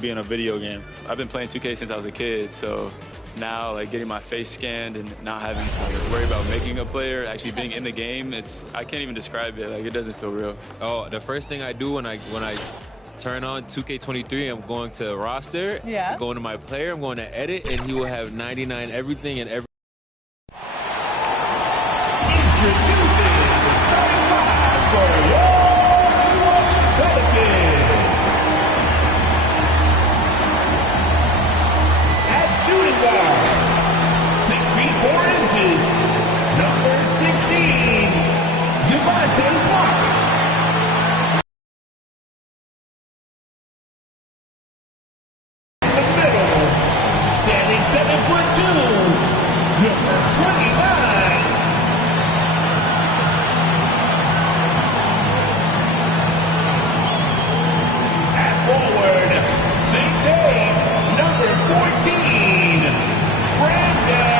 being a video game. I've been playing 2K since I was a kid, so now like getting my face scanned and not having to worry about making a player, actually being in the game, I can't even describe it. Like, it doesn't feel real. Oh, the first thing I do when I turn on 2K23, I'm going to roster, I'm going to my player, I'm going to edit, and he will have 99 everything and every. At shooting guard, 6 feet 4 inches, number 16, Game77. In the middle, standing 7'2", number 29. At forward, 6'8", number 14, Brandon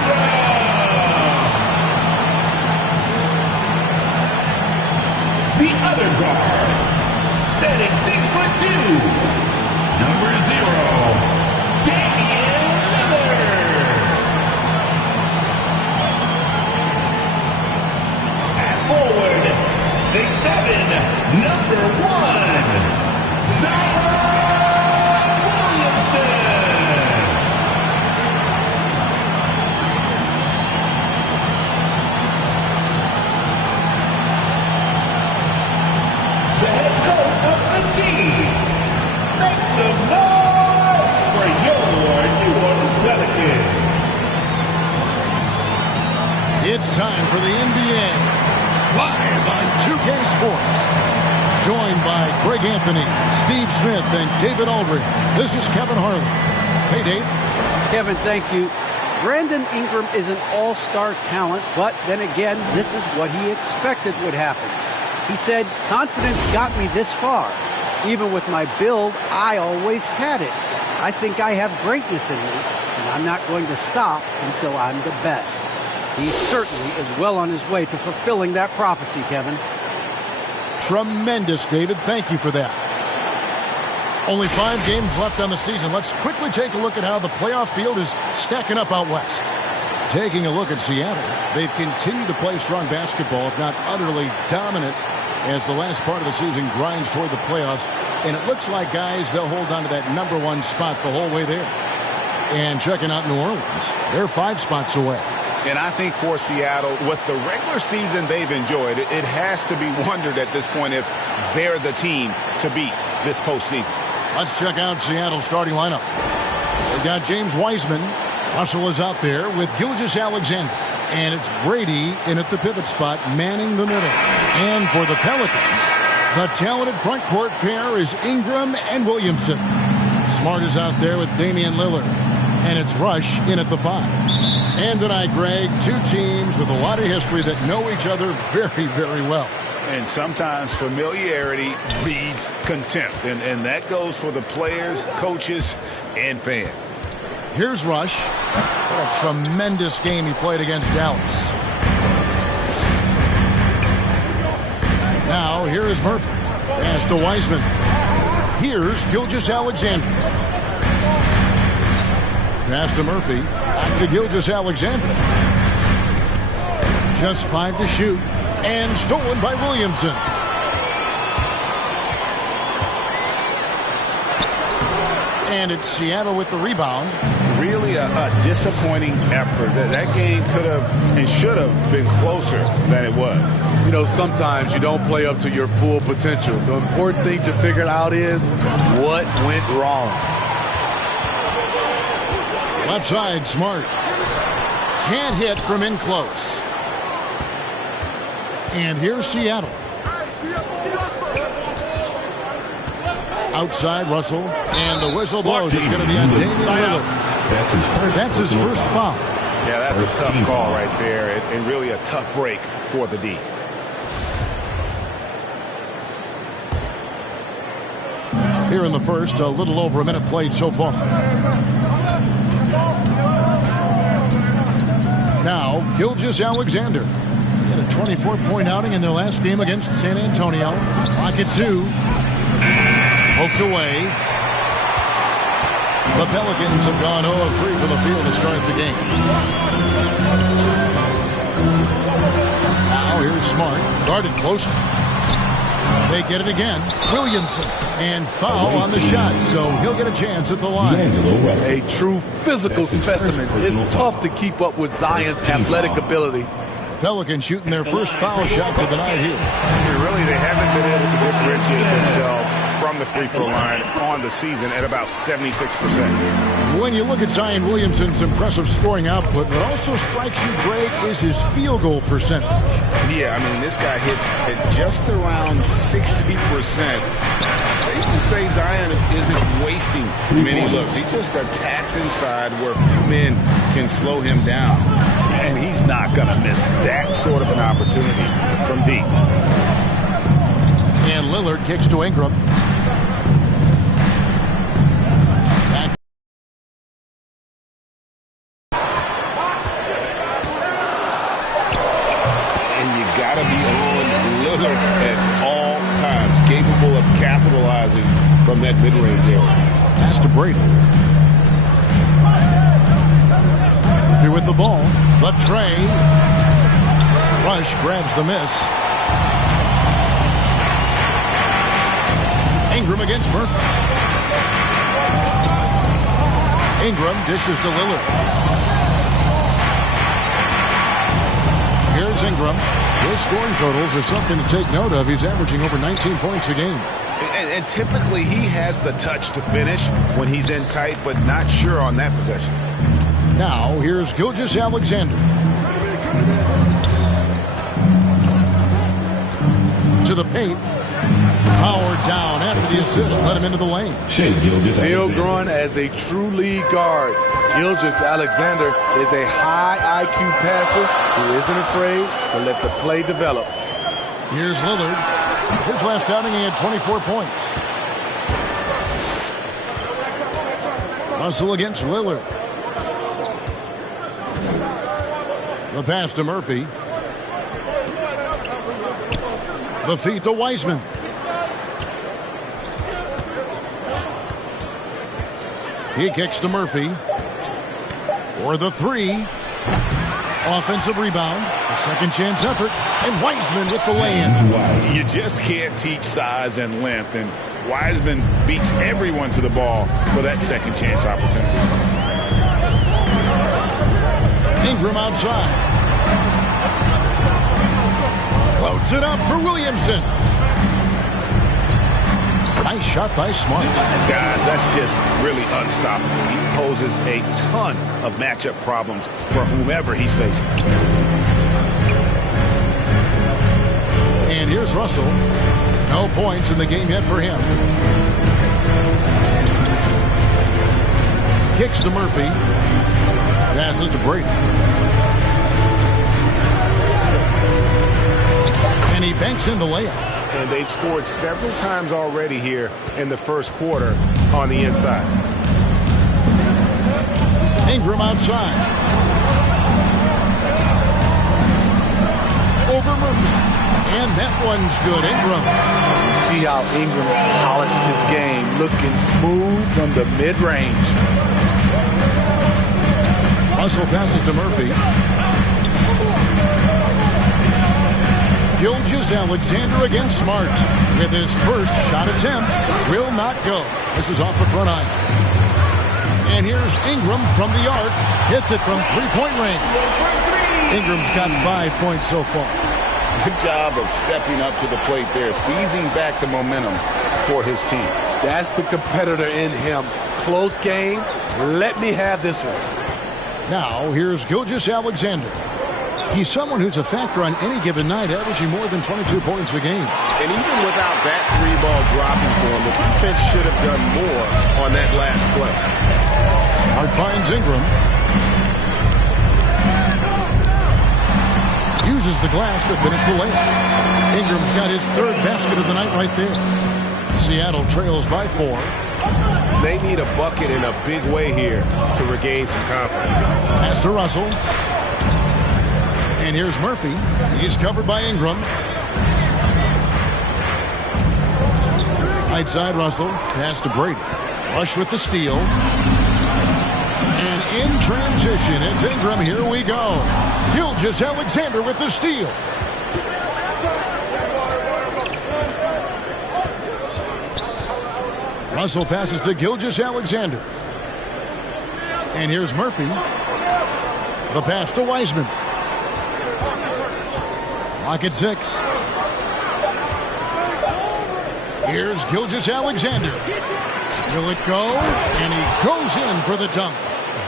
Ingram. The other guard, standing 6'2", number 0, Damian Lillard. At forward, 6'7", number 1, Zion Williamson. The head coach of the team. Make some noise for your New Orleans Pelicans. It's time for the NBA, live on 2K Sports. Joined by Greg Anthony, Steve Smith, and David Aldridge. This is Kevin Harlan. Hey, Dave. Kevin, thank you. Brandon Ingram is an all-star talent, but then again, this is what he expected would happen. He said, confidence got me this far. Even with my build, I always had it. I think I have greatness in me, and I'm not going to stop until I'm the best. He certainly is well on his way to fulfilling that prophecy, Kevin. Tremendous, David. Thank you for that. Only 5 games left on the season. Let's quickly take a look at how the playoff field is stacking up out west. Taking a look at Seattle, they've continued to play strong basketball, if not utterly dominant, as the last part of the season grinds toward the playoffs. And it looks like, guys, they'll hold on to that number 1 spot the whole way there. And checking out New Orleans, they're 5 spots away. And I think for Seattle, with the regular season they've enjoyed, it has to be wondered at this point if they're the team to beat this postseason. Let's check out Seattle's starting lineup. They've got James Wiseman. Russell is out there with Gilgeous-Alexander. And it's Brady in at the pivot spot, manning the middle. And for the Pelicans, the talented front court pair is Ingram and Williamson. Smart is out there with Damian Lillard. And it's Rush in at the 5. And tonight, Greg, 2 teams with a lot of history that know each other very, very well. And sometimes familiarity breeds contempt. And that goes for the players, coaches, and fans. Here's Rush. What a tremendous game he played against Dallas. Now, here is Murphy. Pass to Wiseman. Here's Gilgeous-Alexander. Pass to Murphy. Back to Gilgeous-Alexander. Just 5 to shoot. And stolen by Williamson. And it's Seattle with the rebound. Really a disappointing effort. That game could have and should have been closer than it was. You know, sometimes you don't play up to your full potential. The important thing to figure out is what went wrong. Left side, Smart. Can't hit from in close. And here's Seattle. Outside, Russell. And the whistle blows. It's going to be on Damian Lillard. That's his first foul. Yeah, that's a tough call right there. And really a tough break for the D. Here in the first, a little over a minute played so far. Now, Gilgeous-Alexander. Had a 24-point outing in their last game against San Antonio. Clock at 2. Poked away. The Pelicans have gone 0 of 3 from the field to start the game. Now here's Smart. Guarded closely. They get it again. Williamson. And foul on the shot, so he'll get a chance at the line. A true physical specimen. It's tough to keep up with Zion's athletic ability. Pelicans shooting their first foul shots of the night here. Really, they haven't been able to differentiate themselves from the free throw line on the season at about 76%. When you look at Zion Williamson's impressive scoring output, what also strikes you, Greg, is his field goal percentage. Yeah, I mean, this guy hits at just around 60%. Safe to say Zion isn't wasting many looks. He just attacks inside where few men can slow him down. And he's not going to miss that sort of an opportunity from deep. And Lillard kicks to Ingram. Back. And you got to be on Lillard at all times, capable of capitalizing from that mid-range area. Pass to Brady. Through with the ball. The tray. Rush grabs the miss. Ingram against Murphy. Ingram dishes to Lillard. Here's Ingram. His scoring totals are something to take note of. He's averaging over 19 points a game. And typically he has the touch to finish when he's in tight, but not sure on that possession. Now, here's Gilgeous-Alexander. To the paint. Power down after the assist. Let him into the lane. Still growing as a true lead guard. Gilgeous-Alexander is a high IQ passer who isn't afraid to let the play develop. Here's Lillard. His last outing, he had 24 points. Russell against Lillard. The pass to Murphy. The feed to Wiseman. He kicks to Murphy. For the three. Offensive rebound. A second chance effort. And Wiseman with the lay-in. You just can't teach size and length. And Wiseman beats everyone to the ball for that second chance opportunity. Ingram outside. Loads it up for Williamson. Nice shot by Smart. Guys, that's just really unstoppable. He poses a ton of matchup problems for whomever he's facing. And here's Russell. No points in the game yet for him. Kicks to Murphy. Passes to Brady. And he banks in the layup. And they've scored several times already here in the first quarter on the inside. Ingram outside. Over Murphy. And that one's good. Ingram. You see how Ingram's polished his game, looking smooth from the mid-range. Russell passes to Murphy. Gilgeous-Alexander against Smart with his first shot attempt. Will not go. This is off the front iron. And here's Ingram from the arc. Hits it from three-point range. Ingram's got 5 points so far. Good job of stepping up to the plate there, seizing back the momentum for his team. That's the competitor in him. Close game. Let me have this one. Now, here's Gilgeous-Alexander. He's someone who's a factor on any given night, averaging more than 22 points a game. And even without that three-ball dropping for him, the defense should have done more on that last play. Smart finds Ingram. Uses the glass to finish the layup. Ingram's got his third basket of the night right there. Seattle trails by 4. They need a bucket in a big way here to regain some confidence. Pass to Russell. And here's Murphy. He's covered by Ingram. Right side, Russell. Pass to Brady. Rush with the steal. And in transition, it's Ingram. Here we go. Gilgeous-Alexander with the steal. Russell passes to Gilgeous-Alexander. And here's Murphy. The pass to Wiseman. Clock at 6. Here's Gilgeous-Alexander. Will it go? And he goes in for the dunk.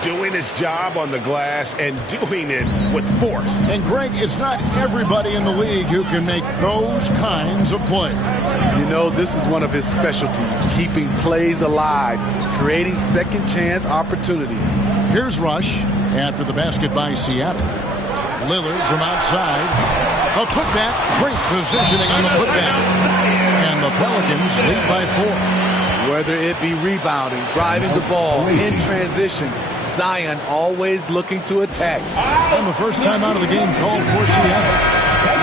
Doing his job on the glass and doing it with force. And Greg, it's not everybody in the league who can make those kinds of plays. You know, this is one of his specialties, keeping plays alive, creating second chance opportunities. Here's Rush after the basket by Seattle. Lillard from outside. A putback. Great positioning on the putback. And the Pelicans lead by 4. Whether it be rebounding, driving the ball, in transition, Zion always looking to attack. And the first time out of the game called for Seattle.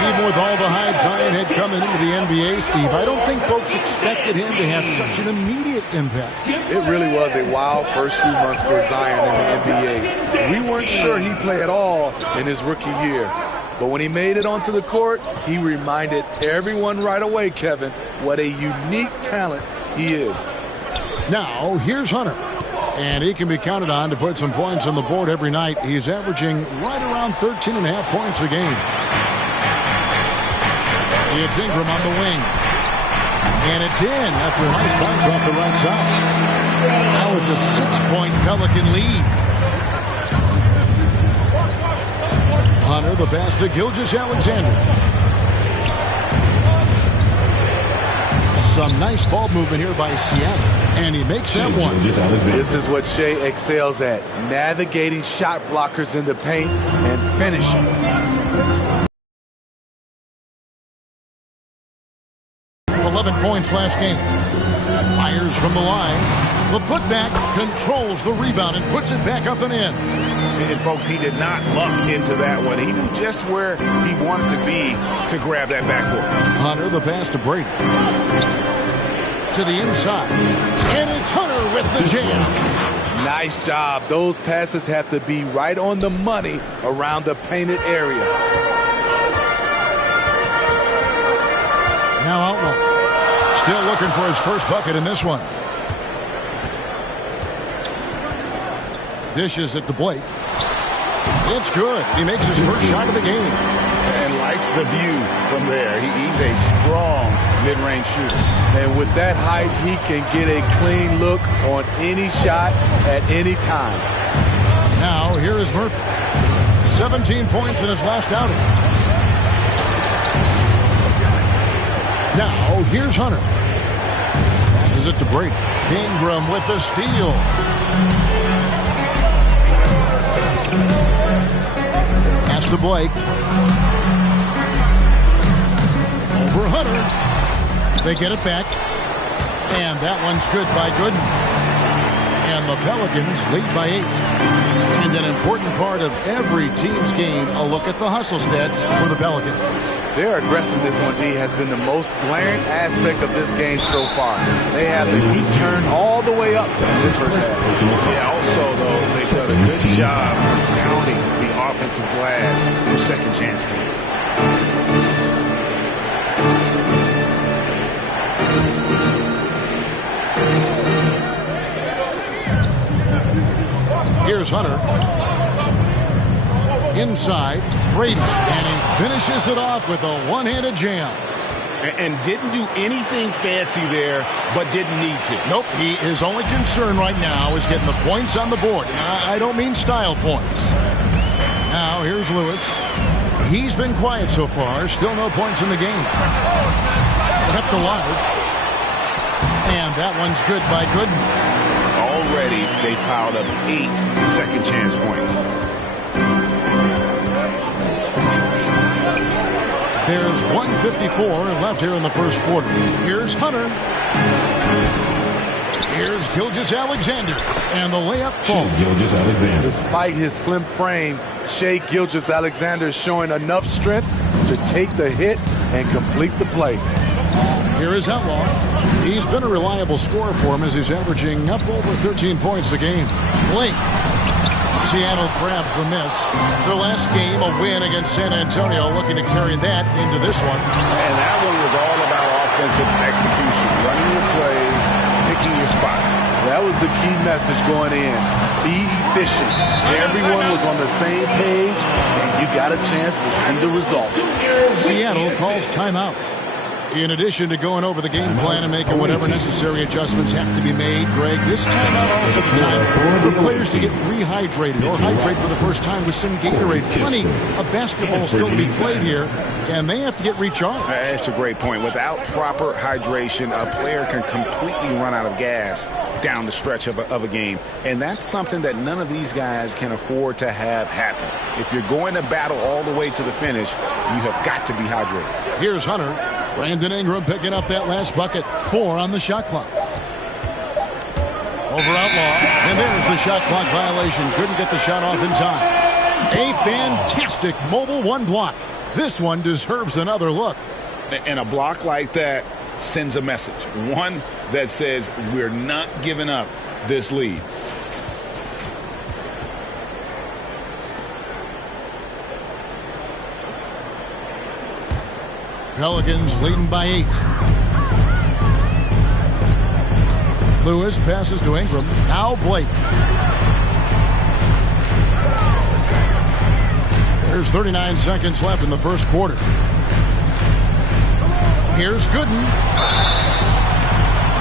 Even with all the hype Zion had coming into the NBA, Steve, I don't think folks expected him to have such an immediate impact. It really was a wild first few months for Zion in the NBA. We weren't sure he'd play at all in his rookie year. But when he made it onto the court, he reminded everyone right away, Kevin, what a unique talent he is. Now, here's Hunter. And he can be counted on to put some points on the board every night. He's averaging right around 13.5 points a game. It's Ingram on the wing. And it's in after a nice bounce off the right side. Now it's a 6-point Pelican lead. Hunter, the pass to Gilgeous-Alexander. Some nice ball movement here by Seattle. And he makes that one. This is what Shea excels at. Navigating shot blockers in the paint and finishing. Points last game. Fires from the line. The putback controls the rebound and puts it back up and in. And folks, he did not luck into that one. He knew just where he wanted to be to grab that backboard. Hunter, the pass to Brady. To the inside. And it's Hunter with the jam. Nice job. Those passes have to be right on the money around the painted area. Now Outlaw. Still looking for his first bucket in this one. Dishes it to Blake. It's good. He makes his first shot of the game. And likes the view from there. He's a strong mid-range shooter. And with that height, he can get a clean look on any shot at any time. Now, here is Murphy. 17 points in his last outing. Now, here's Hunter. Passes it to Brady. Ingram with the steal. Pass to Blake. Over Hunter. They get it back. And that one's good by Gooden. And the Pelicans lead by 8. And an important part of every team's game, a look at the hustle stats for the Pelicans. Their aggressiveness on D has been the most glaring aspect of this game so far. They have the heat turned all the way up in this first half. Yeah, also, though, they've done a good job pounding the offensive glass for second chance points. Here's Hunter. Inside, Brady. And he finishes it off with a one-handed jam. And didn't do anything fancy there, but didn't need to. Nope, his only concern right now is getting the points on the board. I don't mean style points. Now, here's Lewis. He's been quiet so far. Still no points in the game. Kept alive. And that one's good by Gooden. Already, they've piled up 8 second chance points. There's 1:54 left here in the first quarter. Here's Hunter. Here's Gilgeous-Alexander. And the layup falls. Despite his slim frame, Shea Gilgeous-Alexander is showing enough strength to take the hit and complete the play. Here is Outlaw. He's been a reliable scorer for him as he's averaging up over 13 points a game. Blake. Seattle grabs the miss. Their last game, a win against San Antonio, looking to carry that into this one. And that one was all about offensive execution, running your plays, picking your spots. That was the key message going in. Be efficient. Everyone was on the same page, and you got a chance to see the results. Seattle calls timeout. In addition to going over the game plan and making whatever necessary adjustments have to be made, Greg, this timeout also the time for players to get rehydrated or hydrate for the first time with some Gatorade. Plenty of basketball still to be played here, and they have to get recharged. That's a great point. Without proper hydration, a player can completely run out of gas down the stretch of a game, and that's something that none of these guys can afford to have happen. If you're going to battle all the way to the finish, you have got to be hydrated. Here's Hunter. Brandon Ingram picking up that last bucket. 4 on the shot clock. Over Outlaw. And there's the shot clock violation. Couldn't get the shot off in time. A fantastic mobile one block. This one deserves another look. And a block like that sends a message. One that says we're not giving up this lead. Pelicans leading by 8. Lewis passes to Ingram. Now Blake. There's 39 seconds left in the first quarter. Here's Gooden.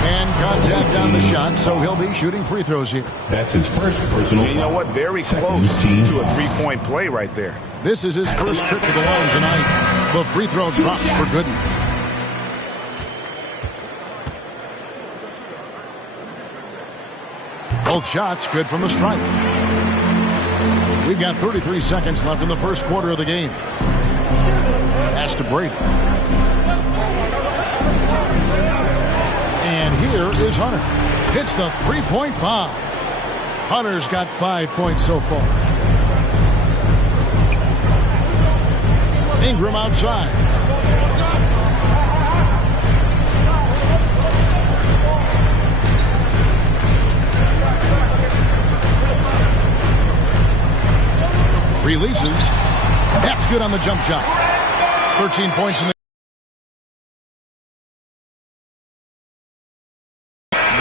And contact on the shot, so he'll be shooting free throws here. That's his first personal. You know what? Very close to a three-point play right there. This is his first trip to the line tonight. The free throw drops for Gooden. Both shots good from the stripe. We've got 33 seconds left in the first quarter of the game. Pass to Brady. And here is Hunter. Hits the three-point bomb. Hunter's got 5 points so far. Ingram outside. Releases. That's good on the jump shot. 13 points in the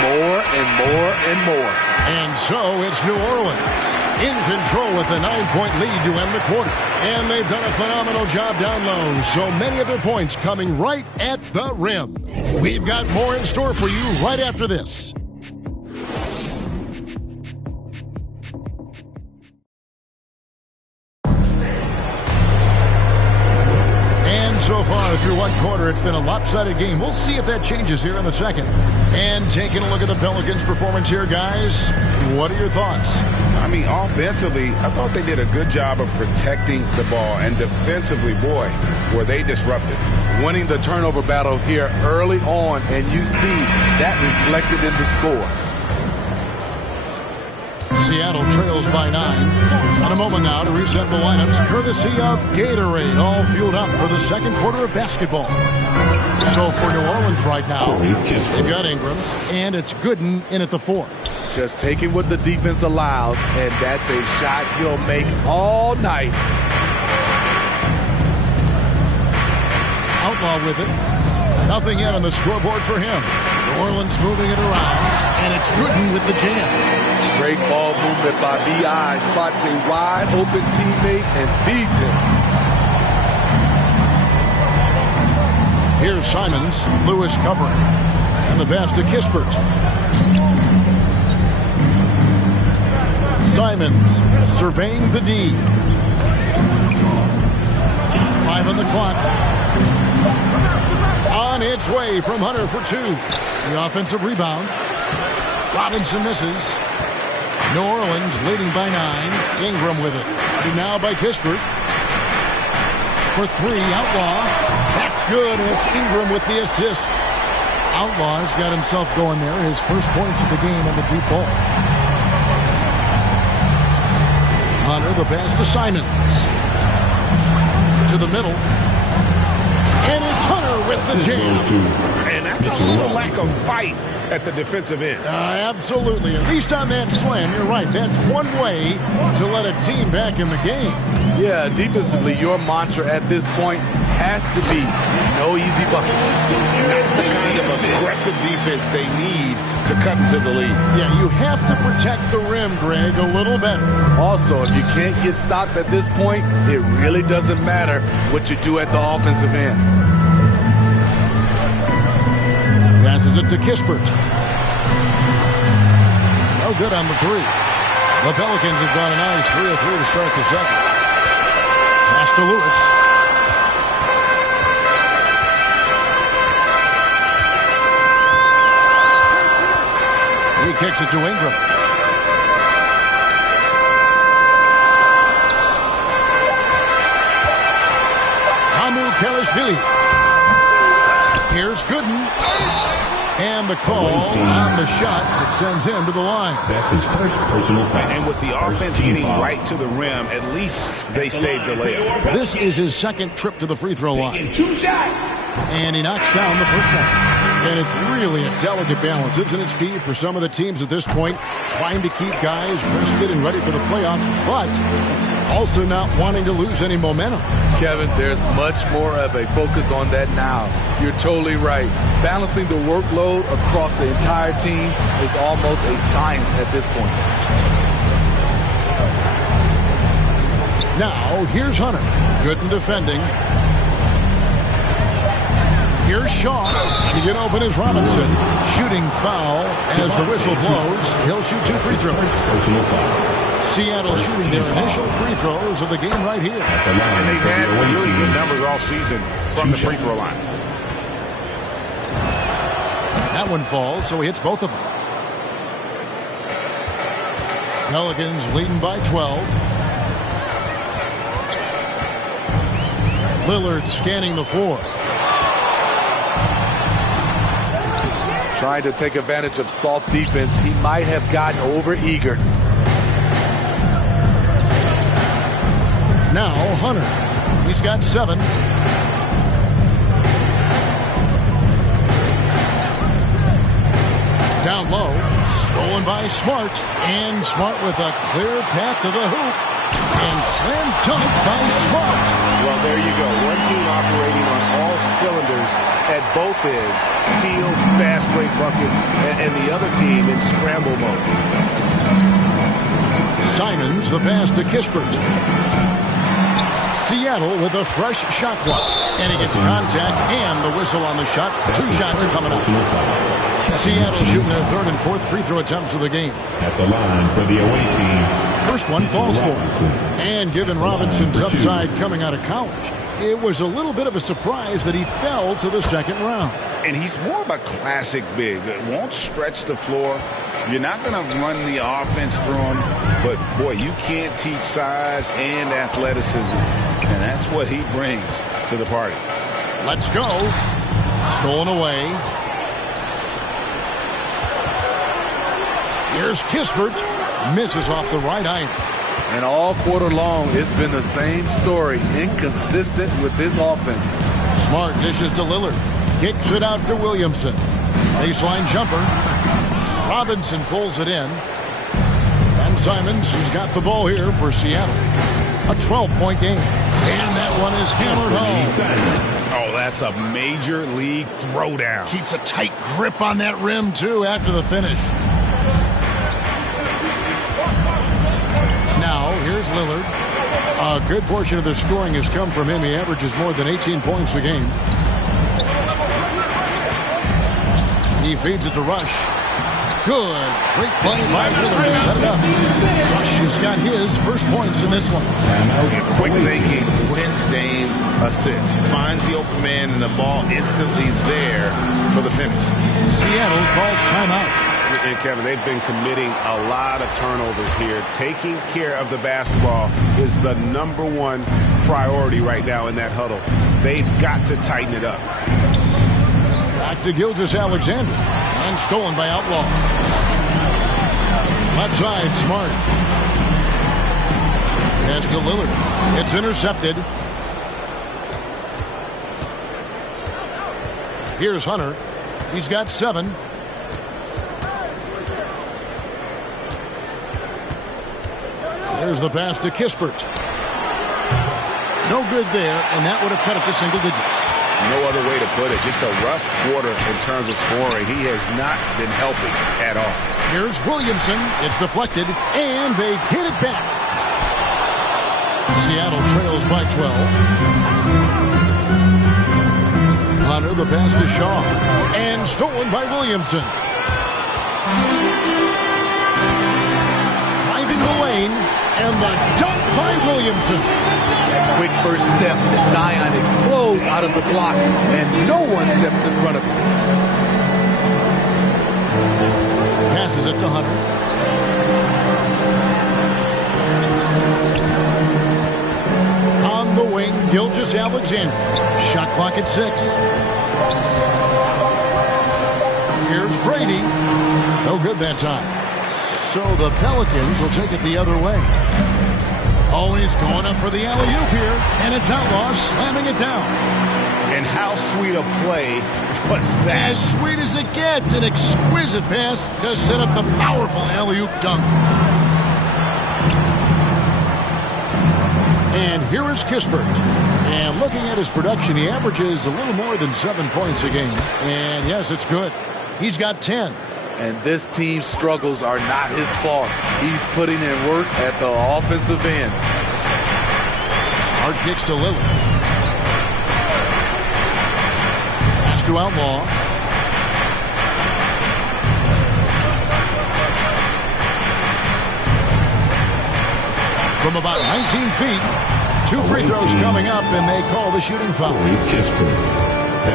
more and more and more. And so it's New Orleans in control with a 9-point lead to end the quarter. And they've done a phenomenal job down low. So many of their points coming right at the rim. We've got more in store for you right after this. So far through one quarter, it's been a lopsided game. We'll see if that changes here in the second. And taking a look at the Pelicans' performance here, guys, what are your thoughts? I mean, offensively, I thought they did a good job of protecting the ball. And defensively, boy, were they disruptive. Winning the turnover battle here early on, and you see that reflected in the score. Seattle trails by 9. On a moment now to reset the lineups, courtesy of Gatorade, all fueled up for the second quarter of basketball. So for New Orleans right now, they've got Ingram, and it's Gooden in at the 4. Just taking what the defense allows, and that's a shot he'll make all night. Outlaw with it. Nothing yet on the scoreboard for him. New Orleans moving it around, and it's Gooden with the jam. Great ball movement by B.I. Spots a wide open teammate and feeds him. Here's Simons. Lewis covering. And the pass to Kispert. Simons surveying the D. 5 on the clock. On its way from Hunter for 2. The offensive rebound. Robinson misses. New Orleans leading by 9. Ingram with it. Now by Kispert. For 3, Outlaw. That's good, and it's Ingram with the assist. Outlaw's got himself going there. His first points of the game on the deep ball. Hunter, the pass to Simons. To the middle. And it's Hunter with the jam. And That's a little lack of fight at the defensive end. Absolutely. At least on that slam, you're right. That's one way to let a team back in the game. Yeah, defensively, your mantra at this point has to be no easy buckets. Not the kind of aggressive defense they need to cut into the lead. Yeah, you have to protect the rim, Greg, a little better. Also, if you can't get stops at this point, it really doesn't matter what you do at the offensive end. Passes it to Kispert. No good on the three. The Pelicans have gone a nice 3 of 3 to start the second. Pass to Lewis. He kicks it to Ingram. Hamu Karashvili. Here's Gooden. And the call on the shot that sends him to the line. That's his first personal foul. And with the offense getting right to the rim, at least they saved the layup. This is his second trip to the free throw line. 2 shots. And he knocks down the first one. And it's really a delicate balance, isn't it, Steve, for some of the teams at this point, trying to keep guys rested and ready for the playoffs, but also not wanting to lose any momentum. Kevin, there's much more of a focus on that now. You're totally right. Balancing the workload across the entire team is almost a science at this point. Now, here's Hunter. Good in defending. Here's Shaw. To get open is Robinson. Shooting foul as the whistle blows. He'll shoot 2 free throws. Seattle shooting their initial free throws of the game right here. And they've had really good numbers all season from the free throw line. That one falls, so he hits both of them. Pelicans leading by 12. Lillard scanning the floor. Trying to take advantage of soft defense. He might have gotten over-eager. Now Hunter. He's got 7. Down low. Stolen by Smart. And Smart with a clear path to the hoop. And slam dunk by Smart. Well, there you go. One team operating on all cylinders at both ends. Steals, fast break buckets, and the other team in scramble mode. Simons the pass to Kispert. Seattle with a fresh shot clock. And he gets contact and the whistle on the shot. 2 shots coming up. Seattle shooting their 3rd and 4th free throw attempts of the game. At the line for the away team. First one falls for him. And given Robinson's upside coming out of college, it was a little bit of a surprise that he fell to the second round. And he's more of a classic big that won't stretch the floor. You're not going to run the offense through him, but boy, you can't teach size and athleticism, and that's what he brings to the party. Let's go. Stolen away. Here's Kispert. Misses off the right iron. And all quarter long, it's been the same story. Inconsistent with his offense. Smart dishes to Lillard. Kicks it out to Williamson. Baseline jumper. Robinson pulls it in. And Simons has got the ball here for Seattle. A 12-point game. And that one is hammered home. Oh, that's a major league throwdown. Keeps a tight grip on that rim, too, after the finish. Now, here's Lillard. A good portion of their scoring has come from him. He averages more than 18 points a game. He feeds it to Rush. Good. Great play by Lillard to set it up. Rush has got his first points in this one. Quick thinking, wins Dame assist. Finds the open man and the ball instantly there for the finish. Seattle calls timeout. And Kevin, they've been committing a lot of turnovers here. Taking care of the basketball is the #1 priority right now in that huddle. They've got to tighten it up. Back to Gilgeous-Alexander. And stolen by Outlaw. Left side, Smart. Pass to Lillard. It's intercepted. Here's Hunter. He's got 7. There's the pass to Kispert. No good there, and that would have cut it to single digits. No other way to put it. Just a rough quarter in terms of scoring. He has not been helping at all. Here's Williamson. It's deflected, and they hit it back. Seattle trails by 12. Hunter, the pass to Shaw. And stolen by Williamson. Driving the lane, and the dunk by Williamson. That quick first step, Zion explodes out of the blocks, and no one steps in front of him. Passes it to Hunter. On the wing, Gilgeous-Alexander. Shot clock at 6. Here's Brady. No good that time. So the Pelicans will take it the other way. Always going up for the alley-oop here, and it's Outlaw slamming it down. And how sweet a play was that? As sweet as it gets, an exquisite pass to set up the powerful alley-oop dunk. And here is Kispert. And looking at his production, he averages a little more than 7 points a game. And yes, it's good. He's got 10. And this team's struggles are not his fault. He's putting in work at the offensive end. Smart kicks to Lillard. Pass to Outlaw. From about 19 feet, 2 free throws coming up, and they call the shooting foul.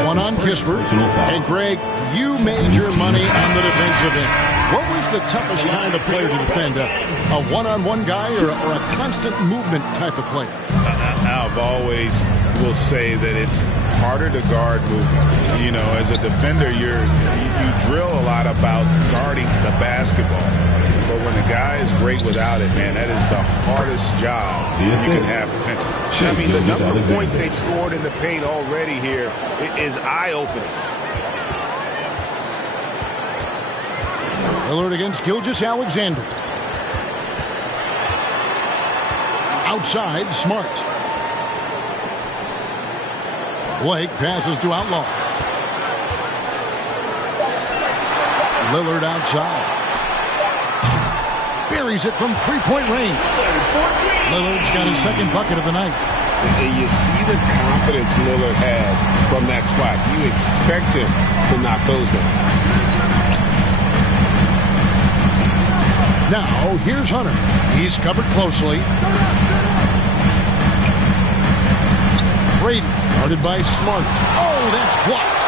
One on Kispert. And Greg, you made your money on the defensive end. What was the toughest kind of player to defend? A one-on-one guy or a constant movement type of player? I've always will say that it's harder to guard movement. You know, as a defender, you drill a lot about guarding the basketball. But when the guy is great without it, man, that is the hardest job you can have defensively. I mean, the number of points they've scored in the paint already here is eye-opening. Lillard against Gilgeous-Alexander. Outside, Smart. Blake passes to Outlaw. Lillard outside. Buries it from three-point range. Lillard's got his second bucket of the night. And you see the confidence Lillard has from that spot. You expect him to knock those down. Now, here's Hunter. He's covered closely. Brady, guarded by Smart. Oh, that's blocked.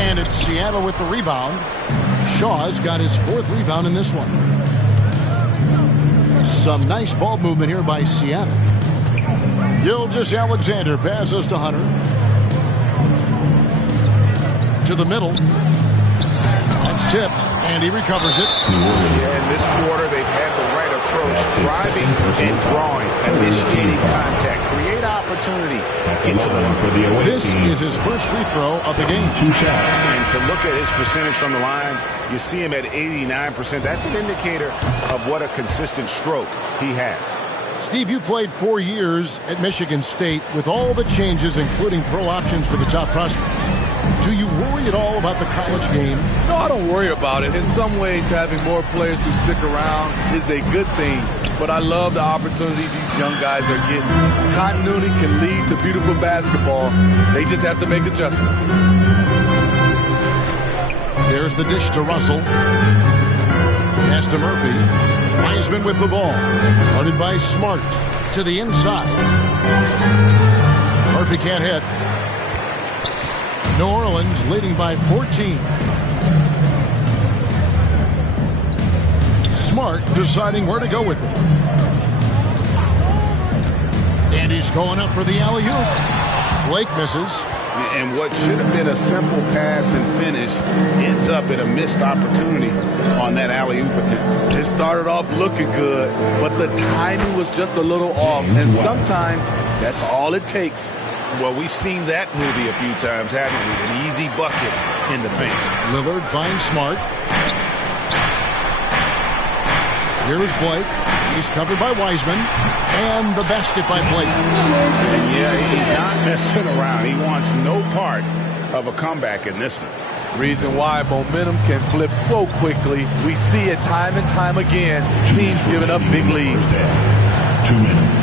And it's Seattle with the rebound. Shaw's got his 4th rebound in this one. Some nice ball movement here by Seattle. Gilgeous-Alexander passes to Hunter. To the middle. That's tipped, and he recovers it. Yeah, in this quarter, they've had the right approach, driving and drawing, initiating contact, create opportunities, get to the line. This is his first free throw of the game. 2 shots. And to look at his percentage from the line, you see him at 89%. That's an indicator of what a consistent stroke he has. Steve, you played 4 years at Michigan State with all the changes, including pro options for the top prospects. Do you worry at all about the college game? No, I don't worry about it. In some ways, having more players who stick around is a good thing. But I love the opportunity these young guys are getting. Continuity can lead to beautiful basketball. They just have to make adjustments. There's the dish to Russell. Pass to Murphy. Wiseman with the ball. Guarded by Smart. To the inside. Murphy can't hit. New Orleans leading by 14. Smart deciding where to go with it. And he's going up for the alley-oop. Blake misses. And what should have been a simple pass and finish ends up in a missed opportunity on that alley-oop attempt. It started off looking good, but the timing was just a little off. And sometimes that's all it takes. Well, we've seen that movie a few times, haven't we? An easy bucket in the paint. Lillard finds Smart. Here's Blake. He's covered by Wiseman. And the basket by Blake. And yeah, he's not messing around. He wants no part of a comeback in this one. Reason why momentum can flip so quickly. We see it time and time again. Teams giving up big leads. 2 minutes.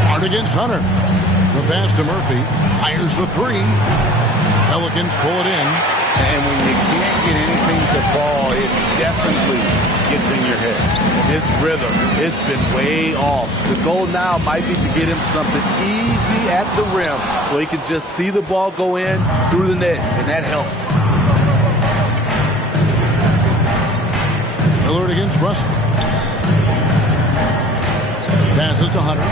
Smart against Hunter. The pass to Murphy. Fires the three. Pelicans pull it in. And when you can't get anything to fall, it definitely gets in your head. His rhythm, it's been way off. The goal now might be to get him something easy at the rim so he can just see the ball go in through the net, and that helps. Lillard against Russell. Passes to Hunter.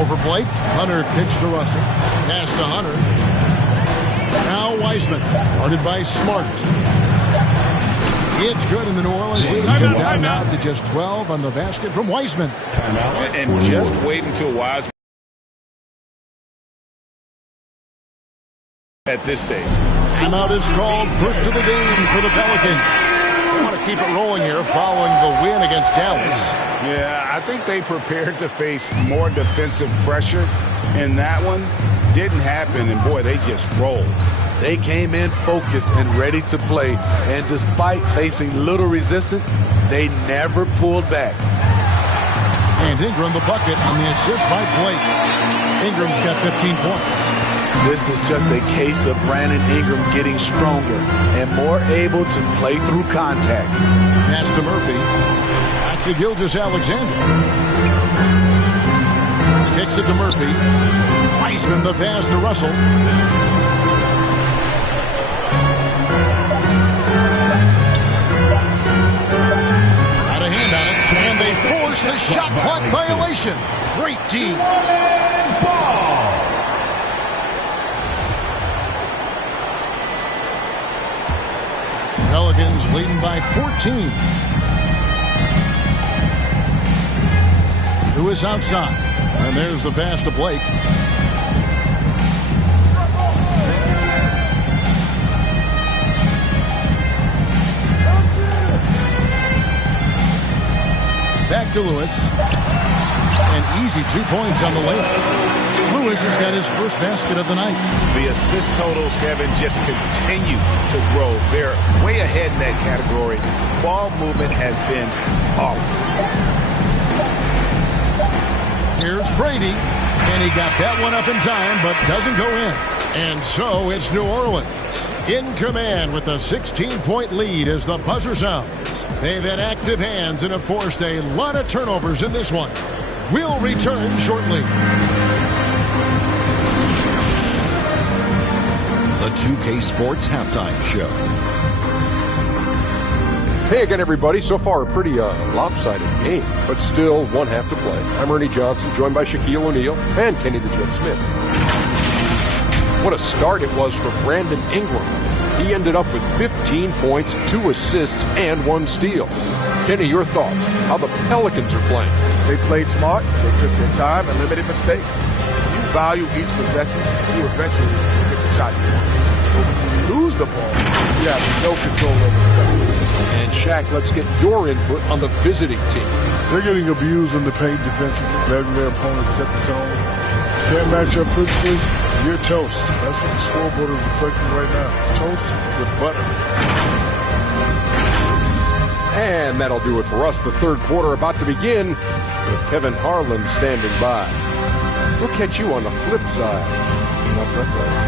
Over Blake. Hunter kicks to Russell. Pass to Hunter. Now Wiseman. Guarded by Smart. It's good, and the New Orleans lead come down now to just 12 on the basket from Wiseman. And just wait until Wiseman at this stage. Timeout is called. First of the game for the Pelicans. They want to keep it rolling here following the win against Dallas. Yeah, I think they prepared to face more defensive pressure in that one. Didn't happen, and boy, they just rolled. They came in focused and ready to play, and despite facing little resistance, they never pulled back. And Ingram the bucket on the assist by Blake. Ingram's got 15 points. This is just a case of Brandon Ingram getting stronger and more able to play through contact. Pass to Murphy. Back to Gilgeous-Alexander. Kicks it to Murphy. Wiseman the pass to Russell. Got a hand on it. And they force the shot clock violation. Great team. Pelicans leading by 14. Who is outside? And there's the pass to Blake. Back to Lewis. An easy 2 points on the layup. Lewis has got his first basket of the night. The assist totals, Kevin, just continue to grow. They're way ahead in that category. Ball movement has been flawless. Here's Brady, and he got that one up in time, but doesn't go in. And so it's New Orleans in command with a 16-point lead as the buzzer sounds. They've had active hands and have forced a lot of turnovers in this one. We'll return shortly. The 2K Sports Halftime Show. Hey again, everybody. So far, a pretty lopsided game, but still one half to play. I'm Ernie Johnson, joined by Shaquille O'Neal and Kenny the Jet Smith. What a start it was for Brandon Ingram. He ended up with 15 points, 2 assists, and 1 steal. Kenny, your thoughts? How the Pelicans are playing? They played smart. They took their time and limited mistakes. You value each possession, you eventually get the shot you want. But when you lose the ball, you have no control over the ball. And Shaq, let's get your input on the visiting team. They're getting abused in the paint defensively, letting their opponents set the tone. Can't match up physically, you're toast. That's what the scoreboard is reflecting right now. Toast with butter. And that'll do it for us. The third quarter about to begin with Kevin Harlan standing by. We'll catch you on the flip side. Not that way.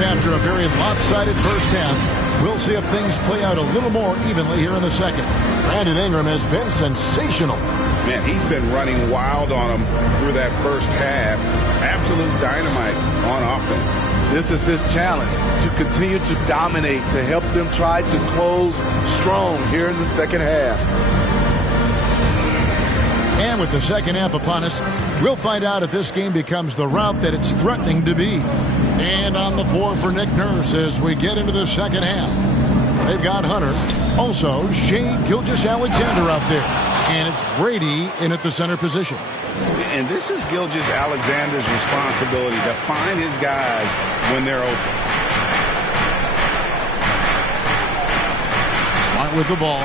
After a very lopsided first half, we'll see if things play out a little more evenly here in the second. Brandon Ingram has been sensational. Man, he's been running wild on him through that first half. Absolute dynamite on offense. This is his challenge, to continue to dominate, to help them try to close strong here in the second half. And with the second half upon us, we'll find out if this game becomes the rout that it's threatening to be. And on the floor for Nick Nurse as we get into the second half. They've got Hunter. Also, Shea Gilgeous-Alexander out there. And it's Brady in at the center position. And this is Gilgeous-Alexander's responsibility to find his guys when they're open. Smart with the ball.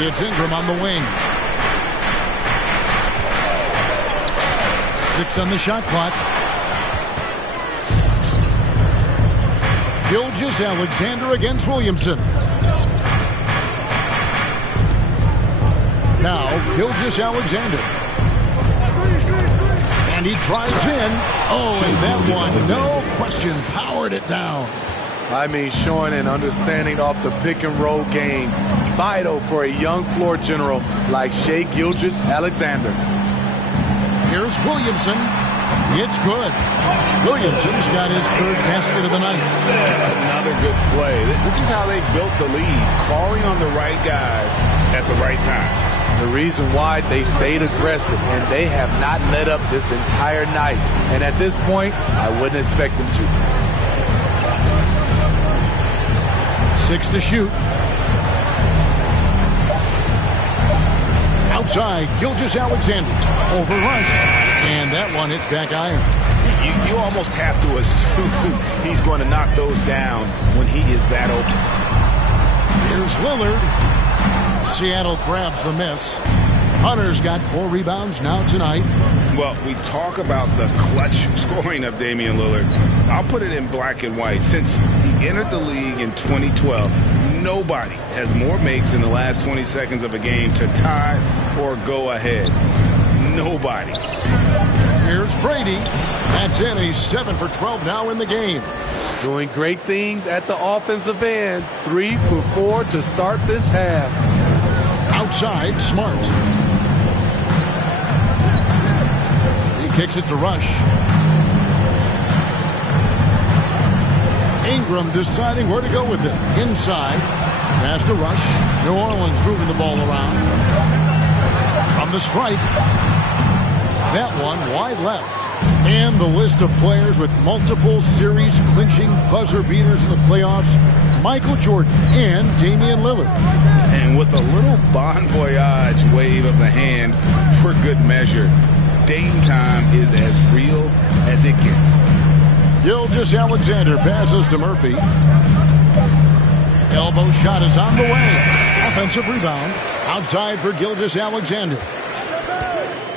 It's Ingram on the wing. 6 on the shot clock. Gilgeous-Alexander against Williamson. Now, Gilgeous-Alexander. And he drives in. Oh, and that one, no question, powered it down. I mean, showing an understanding off the pick-and-roll game. Vital for a young floor general like Shea Gilgeous-Alexander. Here's Williamson. It's good. Williamson's got his third basket of the night. Another good play. This is how they built the lead, calling on the right guys at the right time. The reason why they stayed aggressive, and they have not let up this entire night. And at this point, I wouldn't expect them to. 6 to shoot. Outside, Gilgeous-Alexander. Over rush. And that one hits back iron. You almost have to assume he's going to knock those down when he is that open. Here's Lillard. Seattle grabs the miss. Hunter's got 4 rebounds now tonight. Well, we talk about the clutch scoring of Damian Lillard. I'll put it in black and white. Since he entered the league in 2012, nobody has more makes in the last 20 seconds of a game to tie or go ahead. Nobody. Here's Brady. That's it. He's 7 for 12 now in the game. Doing great things at the offensive end. 3 for 4 to start this half. Outside, Smart. He kicks it to Rush. Ingram deciding where to go with it. Inside. Pass to Rush. New Orleans moving the ball around. From the stripe. That one wide left. And the list of players with multiple series clinching buzzer beaters in the playoffs. Michael Jordan and Damian Lillard. And with a little bon voyage wave of the hand for good measure, Dame time is as real as it gets. Gilgeous-Alexander passes to Murphy. Elbow shot is on the way. Offensive rebound. Outside for Gilgeous-Alexander.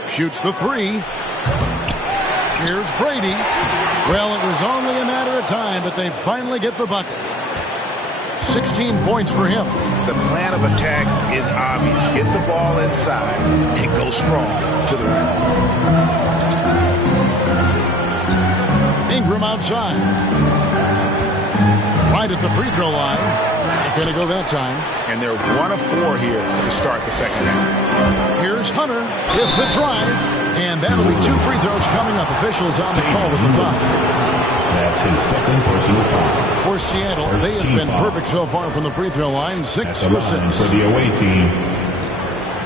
Shoots the 3. Here's Brady. Well, it was only a matter of time, but they finally get the bucket. 16 points for him. The plan of attack is obvious. Get the ball inside and go strong to the rim. Ingram outside. Right at the free throw line. Not going to go that time. And they're 1 of 4 here to start the second half. Here's Hunter with the drive. And that'll be 2 free throws coming up. Officials on the call with the foul. That's his second personal foul. For Seattle, they have been perfect so far from the free throw line. 6 for 6. For the away team,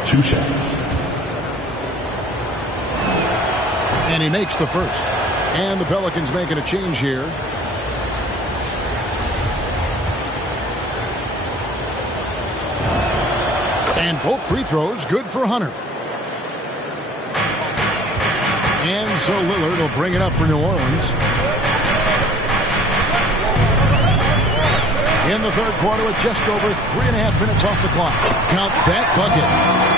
2 shots. And he makes the first. And the Pelicans making a change here. And both free throws good for Hunter. And so Lillard will bring it up for New Orleans. In the third quarter with just over 3.5 minutes off the clock. Count that bucket.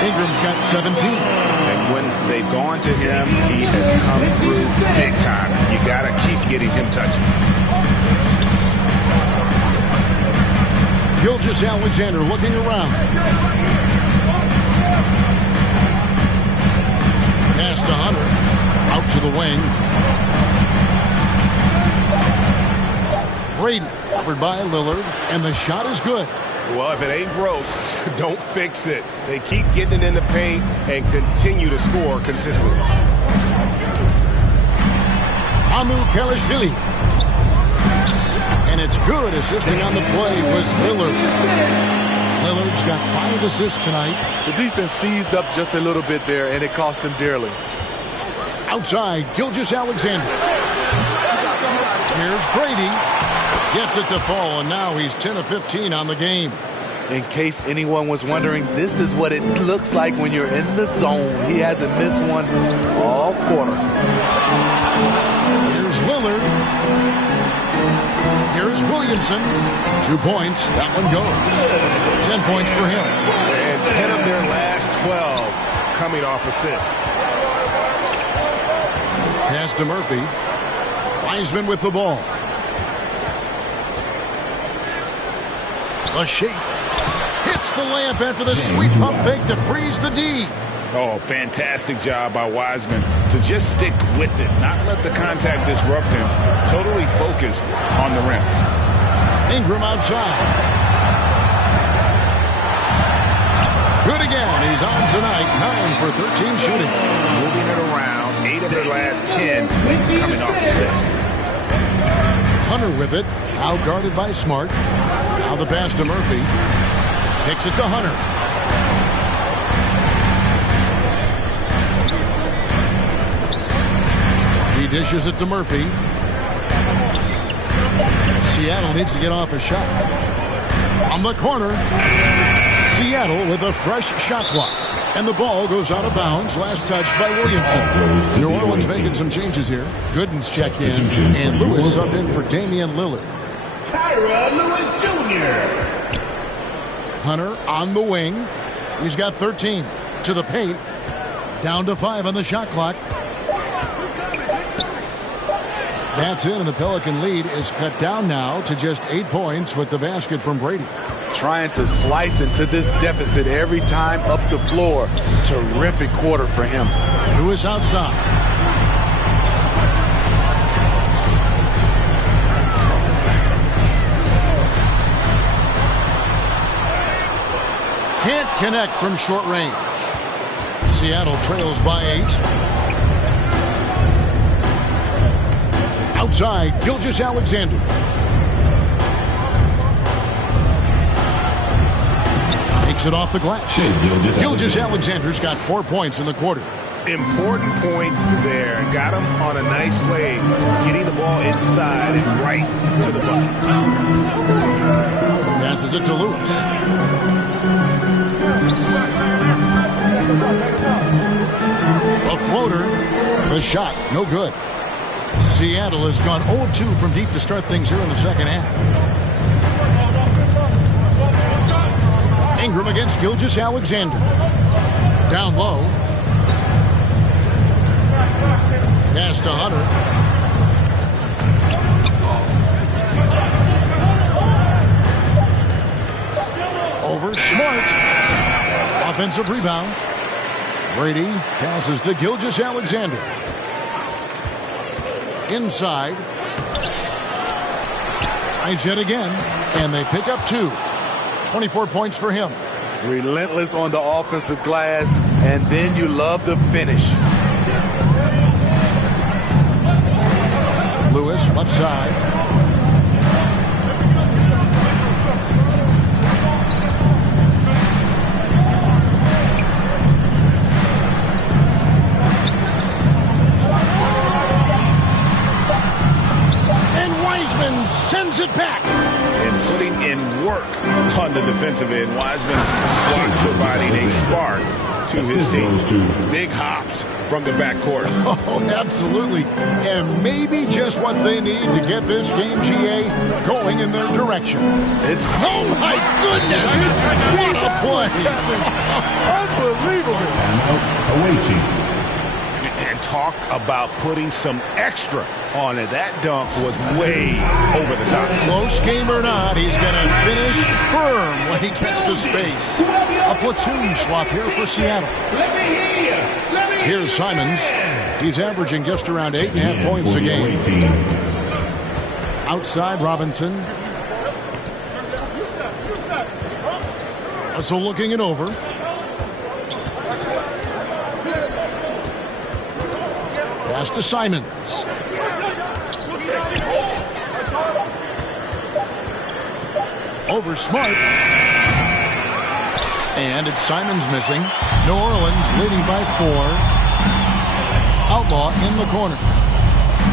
Ingram's got 17. And when they've gone to him, he has come through big time. You got to keep getting him touches. Gilgeous-Alexander looking around. Pass to Hunter. Out to the wing. Brady covered by Lillard, and the shot is good. Well, if it ain't broke, don't fix it. They keep getting it in the paint and continue to score consistently. Amu Kalashvili. And it's good. Assisting on the play was Lillard. Lillard's got 5 assists tonight. The defense seized up just a little bit there, and it cost him dearly. Outside, Gilgeous-Alexander. Here's Brady. Gets it to fall, and now he's 10 of 15 on the game. In case anyone was wondering, this is what it looks like when you're in the zone. He hasn't missed one all quarter. Here's Lillard. Here's Williamson. 2 points. That one goes. 10 points for him. And 10 of their last 12 coming off assists. Pass to Murphy. Wiseman with the ball. A shake. Hits the layup after the sweet pump fake to freeze the D. Oh, fantastic job by Wiseman to just stick with it, not let the contact disrupt him. Totally focused on the rim. Ingram outside. Good again. He's on tonight. 9 for 13 shooting. Moving it around. 8 of their last 10 coming off assists. Hunter with it. Out guarded by Smart. Now the pass to Murphy. Kicks it to Hunter. He dishes it to Murphy. Seattle needs to get off a shot. On the corner, Seattle with a fresh shot clock. And the ball goes out of bounds. Last touch by Williamson. New Orleans making some changes here. Gooden's checked in. And Lewis subbed in for Damian Lillard. Kyra Lewis Jr. Hunter on the wing. He's got 13. To the paint. Down to 5 on the shot clock. That's in, and the Pelican lead is cut down now to just 8 points with the basket from Brady. Trying to slice into this deficit every time up the floor. Terrific quarter for him. Lewis outside. Can't connect from short range. Seattle trails by 8. Outside, Gilgeous-Alexander. Takes it off the glass. Gilgeous-Alexander's got 4 points in the quarter. Important points there. Got him on a nice play, getting the ball inside and right to the bucket. Passes it to Lewis. A floater. The shot, no good. Seattle has gone 0-2 from deep to start things here in the second half. Ingram against Gilgeous-Alexander. Down low. Pass to Hunter. Over Smart. Offensive rebound. Brady passes to Gilgeous-Alexander. Inside. Nice hit again. And they pick up 2. 24 points for him. Relentless on the offensive glass, and then you love the finish. Lewis, left side. Sends it back. And putting in work on the defensive end. Wiseman's squad providing a spark to his team. Big hops from the backcourt. Oh, absolutely. And maybe just what they need to get this game, GA, going in their direction. Oh, my goodness. What a play. Unbelievable. Away team. And talk about putting some extra on it. That dunk was way over the top. Close game or not, he's going to finish firm when he gets the space. A platoon swap here for Seattle. Here's Simons. He's averaging just around 8.5 points a game. Russell looking it over. Pass to Simons. Over Smart. And it's Simons missing. New Orleans leading by 4. Outlaw in the corner.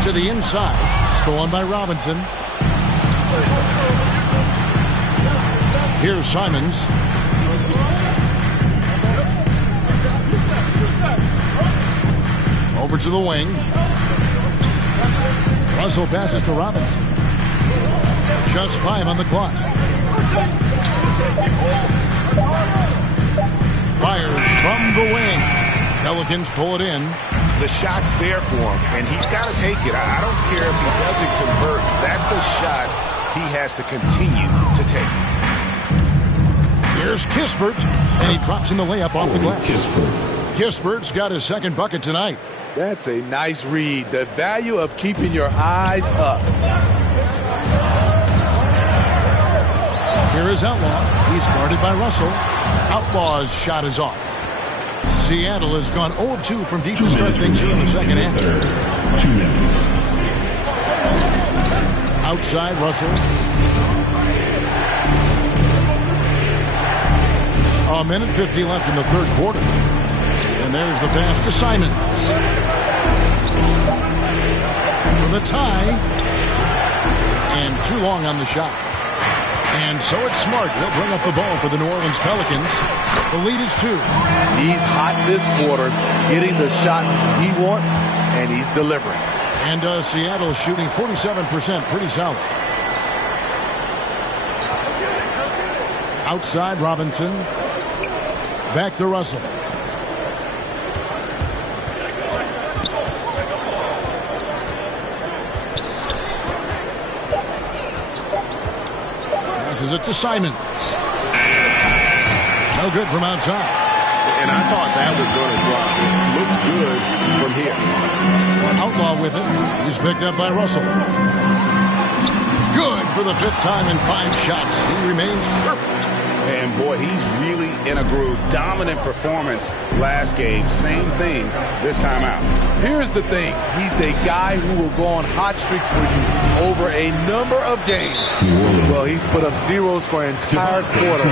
To the inside. Stolen by Robinson. Here's Simons. Over to the wing. Russell passes to Robinson. Just 5 on the clock. Fires from the wing. Pelicans pull it in. The shot's there for him, and he's got to take it. I don't care if he doesn't convert. That's a shot he has to continue to take. Here's Kispert, and he drops in the layup off the glass. Kispert's got his second bucket tonight. That's a nice read. The value of keeping your eyes up. Here is Outlaw. He's guarded by Russell. Outlaw's shot is off. Seattle has gone 0 of 2 from deep to start things here in the second half. 2 minutes. Outside Russell. A minute 50 left in the third quarter. And there's the pass to Simons. For the tie. And too long on the shot. And so it's Smart. He'll bring up the ball for the New Orleans Pelicans. The lead is 2. He's hot this quarter, getting the shots he wants, and he's delivering. And Seattle shooting 47%, pretty solid. Outside Robinson. Back to Russell. Passes it to Simons. No good from outside. And I thought that was going to drop. It looked good from here. Outlaw with it. He's picked up by Russell. Good for the 5th time in 5 shots. He remains perfect. And boy, he's really in a groove. Dominant performance last game. Same thing this time out. Here's the thing. He's a guy who will go on hot streaks for you over a number of games. Well, he's put up zeros for an entire quarter.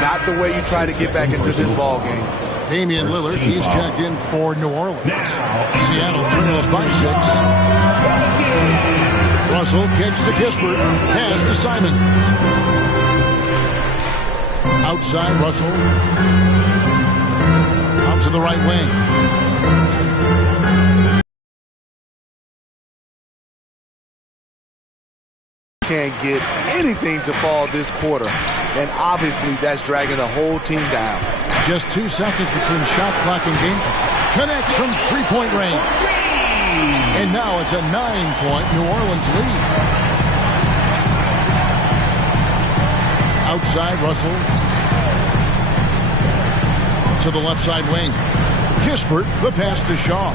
Not the way you try to get back into this ball game. Damian Lillard, he's checked in for New Orleans. Seattle trails by 6. Russell kicks to Kispert. Pass to Simons. Outside Russell. Out to the right wing. Can't get anything to fall this quarter. And obviously that's dragging the whole team down. Just 2 seconds between shot clock and game clock. Connects from 3-point range. And now it's a 9-point New Orleans lead. Outside Russell. To the left side wing. Kispert, the pass to Shaw.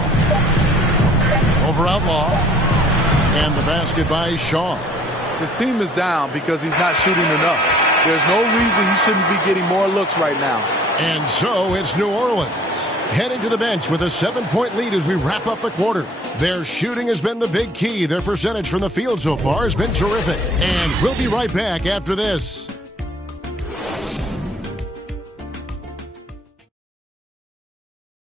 Over Outlaw. And the basket by Shaw. His team is down because he's not shooting enough. There's no reason he shouldn't be getting more looks right now. And so it's New Orleans heading to the bench with a 7-point lead as we wrap up the quarter. Their shooting has been the big key. Their percentage from the field so far has been terrific. And we'll be right back after this.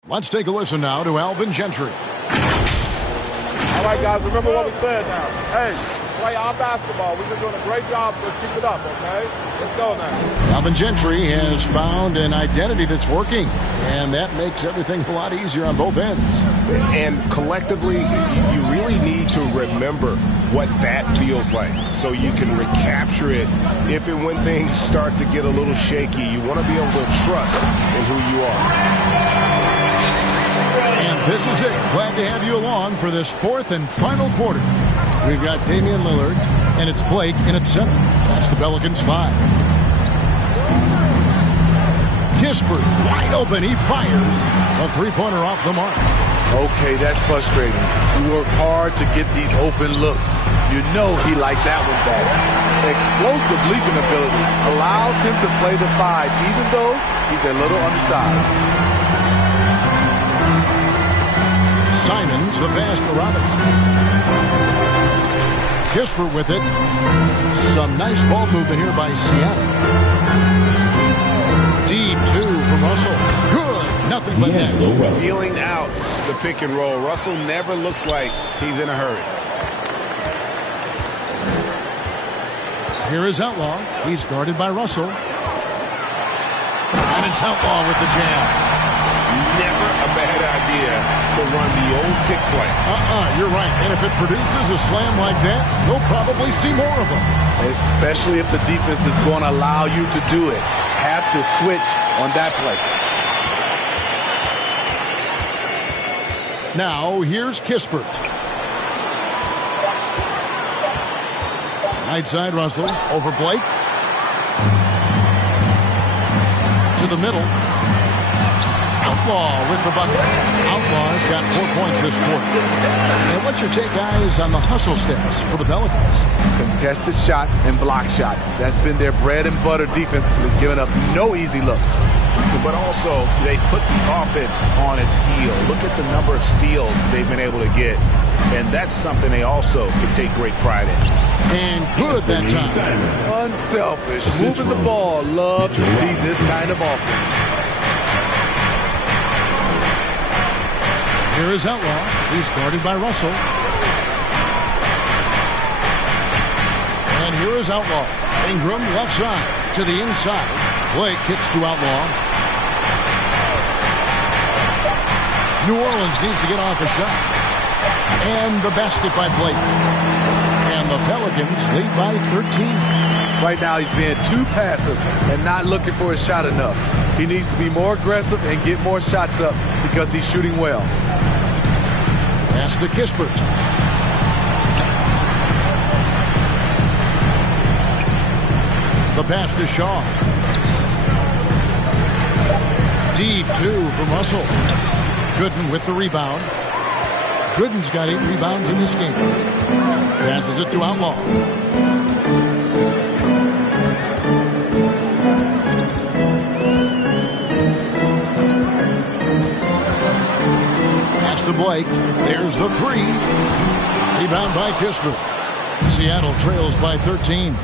Let's take a listen now to Alvin Gentry. All right, guys, remember what we said now. Hey, play our basketball. We've been doing a great job. Let's keep it up, okay? Let's go now. Alvin Gentry has found an identity that's working, and that makes everything a lot easier on both ends. And collectively, you really need to remember what that feels like so you can recapture it if and when things start to get a little shaky. You want to be able to trust in who you are. And this is it. Glad to have you along for this 4th and final quarter. We've got Damian Lillard, and it's Blake in at 7. That's the Pelicans 5. Kispert, wide open. He fires. A 3-pointer off the mark. Okay, that's frustrating. He worked hard to get these open looks. You know he liked that one back. Explosive leaping ability allows him to play the 5, even though he's a little undersized. Simons the pass to Robinson. Kispert with it. Some nice ball movement here by Seattle. Deep 2 from Russell. Good. Nothing but net. Feeling out the pick and roll. Russell never looks like he's in a hurry. Here is Outlaw. He's guarded by Russell. And it's Outlaw with the jam. Never a bad idea to run the old pick play. You're right. And if it produces a slam like that, you'll probably see more of them. Especially if the defense is going to allow you to do it. Have to switch on that play. Now, here's Kispert. Right side, Russell. Over Blake. To the middle. Outlaw with the bucket. Outlaw's got 4 points this quarter. And what's your take, guys, on the hustle stats for the Pelicans? Contested shots and block shots. That's been their bread and butter defensively, giving up no easy looks. But also, they put the offense on its heel. Look at the number of steals they've been able to get. And that's something they also can take great pride in. And good that time. Unselfish. Moving the ball. Love to see this kind of offense. Here is Outlaw. He's guarded by Russell. And here is Outlaw. Ingram left side to the inside. Blake kicks to Outlaw. New Orleans needs to get off a shot. And the basket by Blake. And the Pelicans lead by 13. Right now he's being too passive and not looking for a shot enough. He needs to be more aggressive and get more shots up because he's shooting well. Pass to Kispert. The pass to Shaw. Deep 2 from Russell. Gooden with the rebound. Gooden's got 8 rebounds in this game. Passes it to Outlaw. Pass to Blake. There's the 3. Rebound by Kispert. Seattle trails by 13.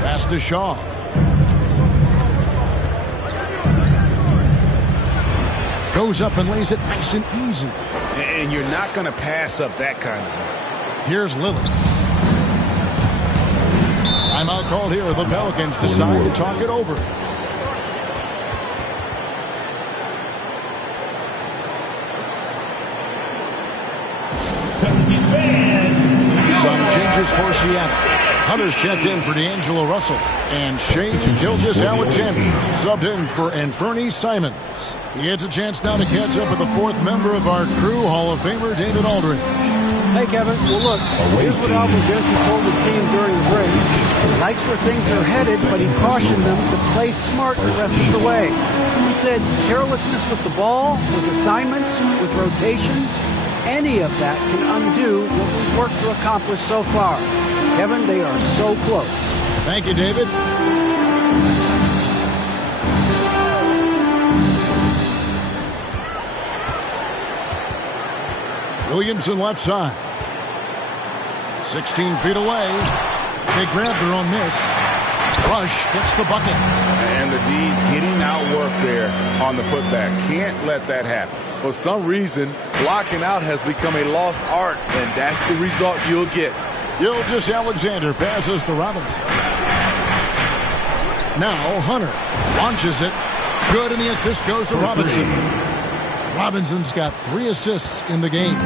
Pass to Shaw. Goes up and lays it nice and easy. And you're not going to pass up that kind of thing. Here's Lillard. Timeout called here. The Pelicans decide to talk it over. Some changes for Seattle. Hunter's checked in for D'Angelo Russell. And Shane Gilgeous-Alexander subbed in for Anfernee Simons. He gets a chance now to catch up with the 4th member of our crew, Hall of Famer David Aldridge. Hey, Kevin. Well, look, here's what Alvin Gentry told his team during the break. He likes where things are headed, but he cautioned them to play smart the rest of the way. He said carelessness with the ball, with assignments, with rotations, any of that can undo what we've worked to accomplish so far. Kevin, they are so close. Thank you, David. Williamson left side. 16 feet away. They grab their own miss. Rush gets the bucket. And the D getting outworked there on the putback. Can't let that happen. For some reason, blocking out has become a lost art, and that's the result you'll get. Gilgeous-Alexander passes to Robinson. Now Hunter launches it. Good, and the assist goes to Robinson. Robinson's got 3 assists in the game.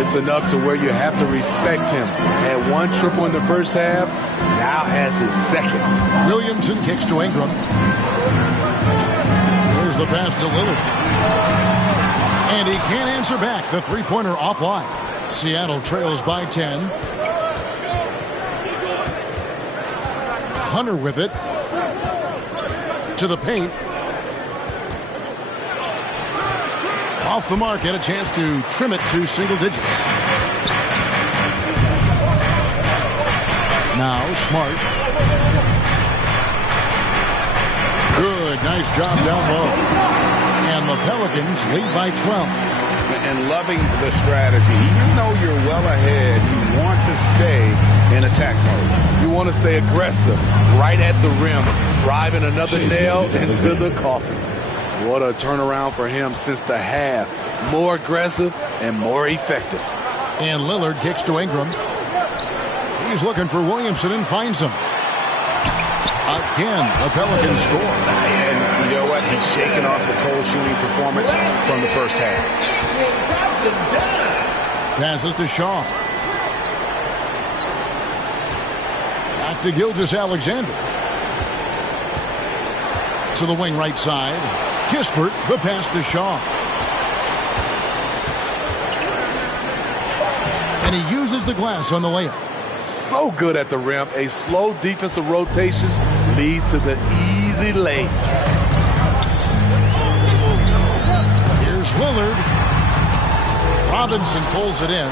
It's enough to where you have to respect him. Had 1 triple in the first half, now has his 2nd. Williamson kicks to Ingram. Here's the pass to Lillard. And he can't answer back. The 3-pointer offline. Seattle trails by 10. Hunter with it. to the paint. Off the mark, and a chance to trim it to single digits. Now Smart. Good, nice job down low. And the Pelicans lead by 12. And loving the strategy. Even though you're well ahead, you want to stay in attack mode. You want to stay aggressive, right at the rim, driving another nail into the coffin. What a turnaround for him since the half. More aggressive and more effective. And Lillard kicks to Ingram. He's looking for Williamson and finds him. Again, the Pelicans score. And you know what? He's shaking off the cold shooting performance from the first half. Passes to Shaw. Back to Gilgeous-Alexander. To the wing right side. Kispert, the pass to Shaw. And he uses the glass on the layup. So good at the rim. A slow defensive rotation leads to the easy lay. Here's Lillard. Robinson pulls it in.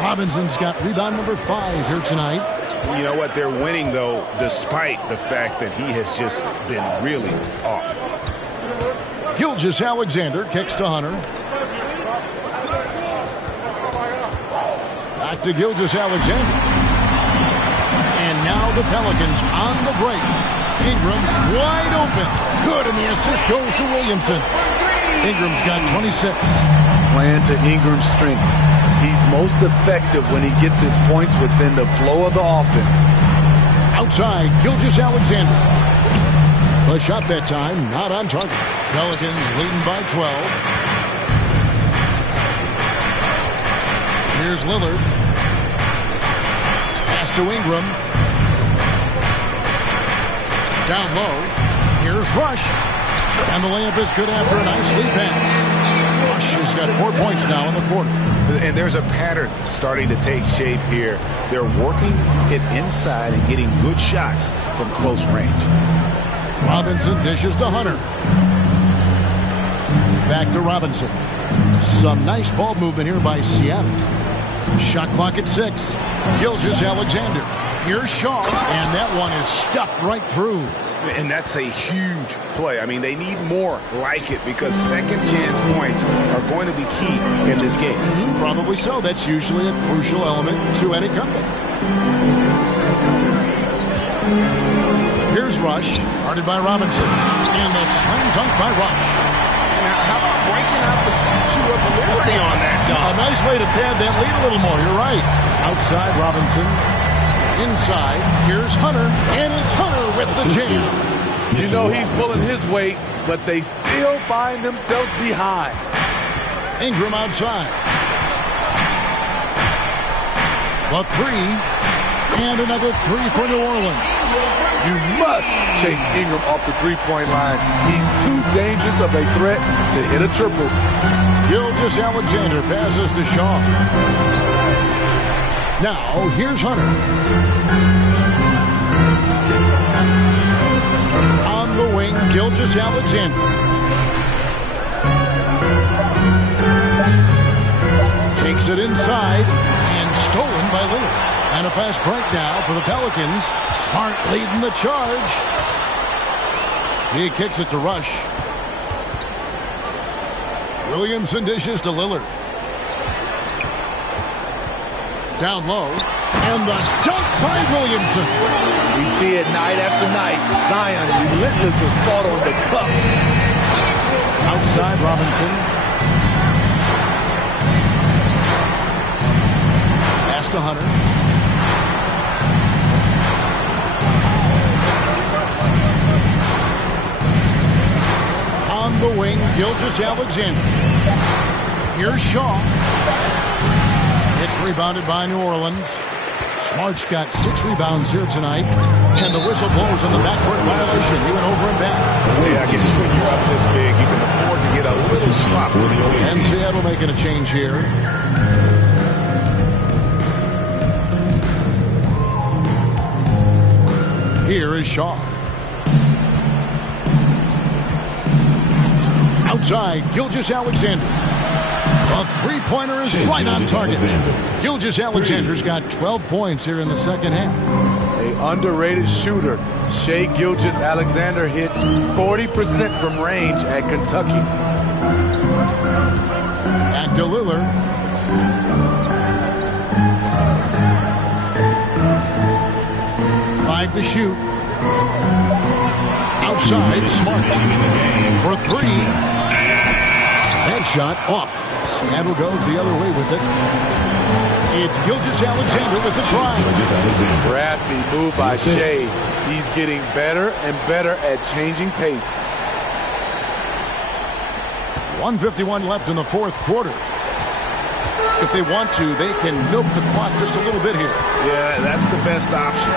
Robinson's got rebound number 5 here tonight. You know what? They're winning, though, despite the fact that he has just been really off. Gilgeous-Alexander kicks to Hunter. Back to Gilgeous-Alexander. And now the Pelicans on the break. Ingram wide open. Good, and the assist goes to Williamson. Ingram's got 26. Playing to Ingram's strengths. He's most effective when he gets his points within the flow of the offense. Outside, Gilgeous-Alexander. A shot that time, not on target. Pelicans leading by 12. Here's Lillard. Pass to Ingram. Down low. Here's Rush. And the layup is good after a nice lead pass. Rush has got 4 points now in the quarter. And there's a pattern starting to take shape here. They're working it inside and getting good shots from close range. Robinson dishes to Hunter. Back to Robinson. Some nice ball movement here by Seattle. Shot clock at 6. Gilgeous-Alexander. Here's Shaw, and that one is stuffed right through. And that's a huge play. I mean, they need more like it because second chance points are going to be key in this game. Probably so. That's usually a crucial element to any comeback. Here's Rush, guarded by Robinson. And the slam dunk by Rush. How about breaking out the Statue of Liberty on that dunk? A nice way to pad that lead a little more. You're right. Outside Robinson. Inside, here's Hunter, and it's Hunter with the jam. You know he's pulling his weight, but they still find themselves behind. Ingram outside. A 3, and another 3 for New Orleans. You must chase Ingram off the three-point line. He's too dangerous of a threat to hit a triple. Gilgeous-Alexander passes to Shaw. Now, here's Hunter. On the wing, Gilgeous-Alexander. Takes it inside and stolen by Lillard. And a fast break now for the Pelicans. Smart leading the charge. He kicks it to Rush. Williamson dishes to Lillard. Down low, and the dunk by Williamson. We see it night after night. Zion, relentless assault on the cup. Outside Robinson. Pass to Hunter. On the wing, Gilgeous-Alexander. Here's Shaw. It's rebounded by New Orleans. Smart's got 6 rebounds here tonight. And the whistle blows on the backcourt violation. He went over and back. Yeah, I guess when you're up this big, you can afford to get a little sloppy. And Seattle making a change here. Here is Shaw. outside, Gilgeous-Alexander. A three-pointer is right on target. Gilgeous-Alexander's got 12 points here in the second half. An underrated shooter. Shai Gilgeous-Alexander hit 40% from range at Kentucky. Back to Lillard. Five to shoot. Outside, Smart. For three. That shot off. Seattle goes the other way with it. It's Gilgeous-Alexander with the try. Crafty move by Shai. He's getting better and better at changing pace. 1:51 left in the fourth quarter. If they want to, they can milk the clock just a little bit here. Yeah, that's the best option.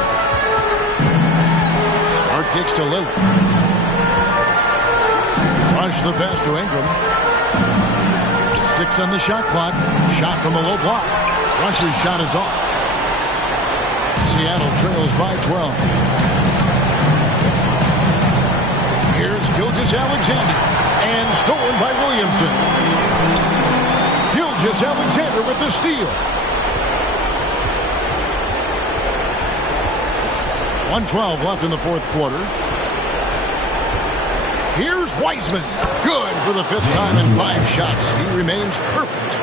Smart kicks to Lillard. Rush the pass to Ingram. 6 on the shot clock. Shot from the low block. Rush's shot is off. Seattle trails by 12. Here's Gilgeous-Alexander. And stolen by Williamson. Gilgeous-Alexander with the steal. 1:12 left in the fourth quarter. Here's Wiseman. Good for the fifth time in 5 shots. He remains perfect.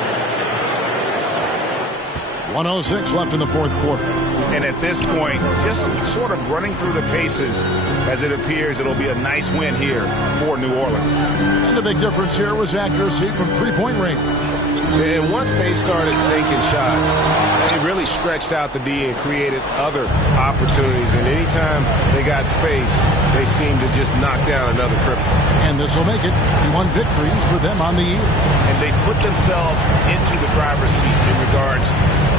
1:06 left in the fourth quarter. And at this point, just sort of running through the paces as it appears it'll be a nice win here for New Orleans. And the big difference here was accuracy from three-point range. And once they started sinking shots, they really stretched out the D and created other opportunities. And anytime they got space, they seemed to just knock down another triple. And this will make it 51 victories for them on the year. And they put themselves into the driver's seat in regards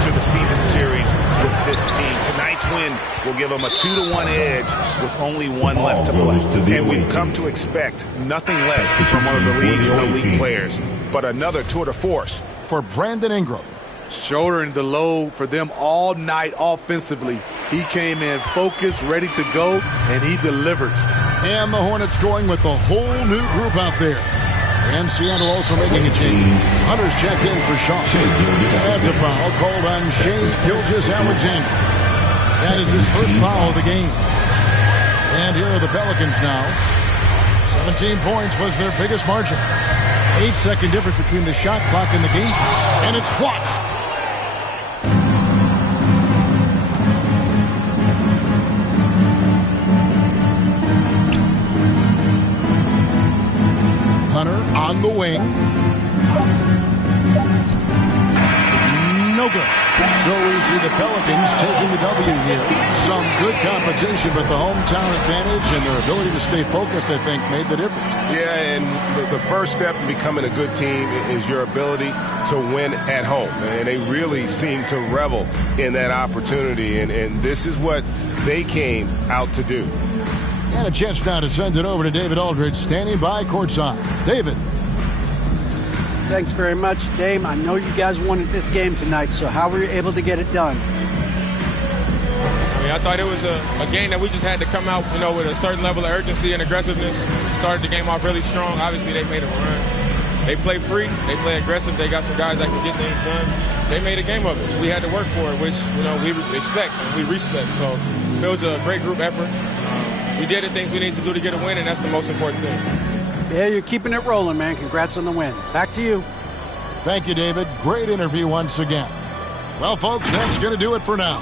to the season series with this team. Tonight's win will give them a 2-1 edge with only one left to play. And we've come to expect nothing less from one of the league's elite players, but another tour de force for Brandon Ingram. Shouldering the load for them all night offensively. He came in focused, ready to go, and he delivered. And the Hornets going with a whole new group out there. And Seattle also making a change. Hunter's checked in for Shaw. That's a foul called on Shai Gilgeous-Alexander. That is his first foul of the game. And here are the Pelicans now. 17 points was their biggest margin. 8-second difference between the shot clock and the game. And it's blocked. Hunter on the wing. No good. So we see the Pelicans taking the W here. Some good competition, but the hometown advantage and their ability to stay focused, I think, made the difference. Yeah, and the first step in becoming a good team is your ability to win at home. And they really seem to revel in that opportunity. And this is what they came out to do. And a chance now to send it over to David Aldridge, standing by courtside. David. Thanks very much, Dame. I know you guys wanted this game tonight, so how were you able to get it done? I mean, I thought it was a game that we just had to come out, with a certain level of urgency and aggressiveness. Started the game off really strong. Obviously, they made a run. They play free. They play aggressive. They got some guys that can get things done. They made a game of it. We had to work for it, which, we expect and we respect. So it was a great group effort. We did the things we needed to do to get a win, and that's the most important thing. Yeah, you're keeping it rolling, man. Congrats on the win. Back to you. Thank you, David. Great interview once again. Well, folks, that's going to do it for now.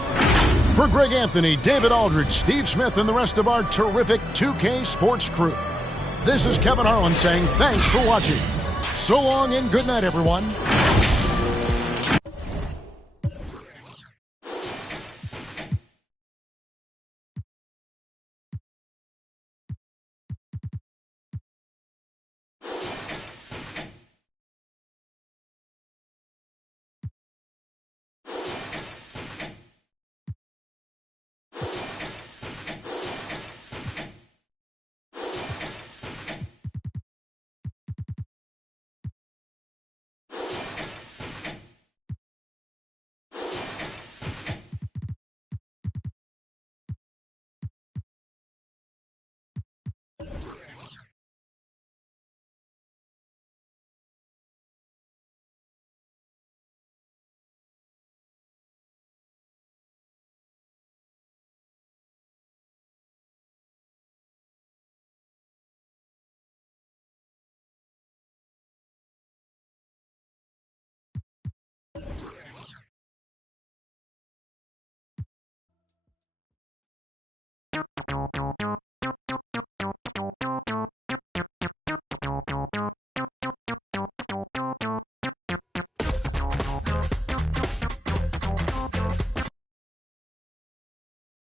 For Greg Anthony, David Aldridge, Steve Smith, and the rest of our terrific 2K Sports crew, this is Kevin Harlan saying thanks for watching. So long and good night, everyone.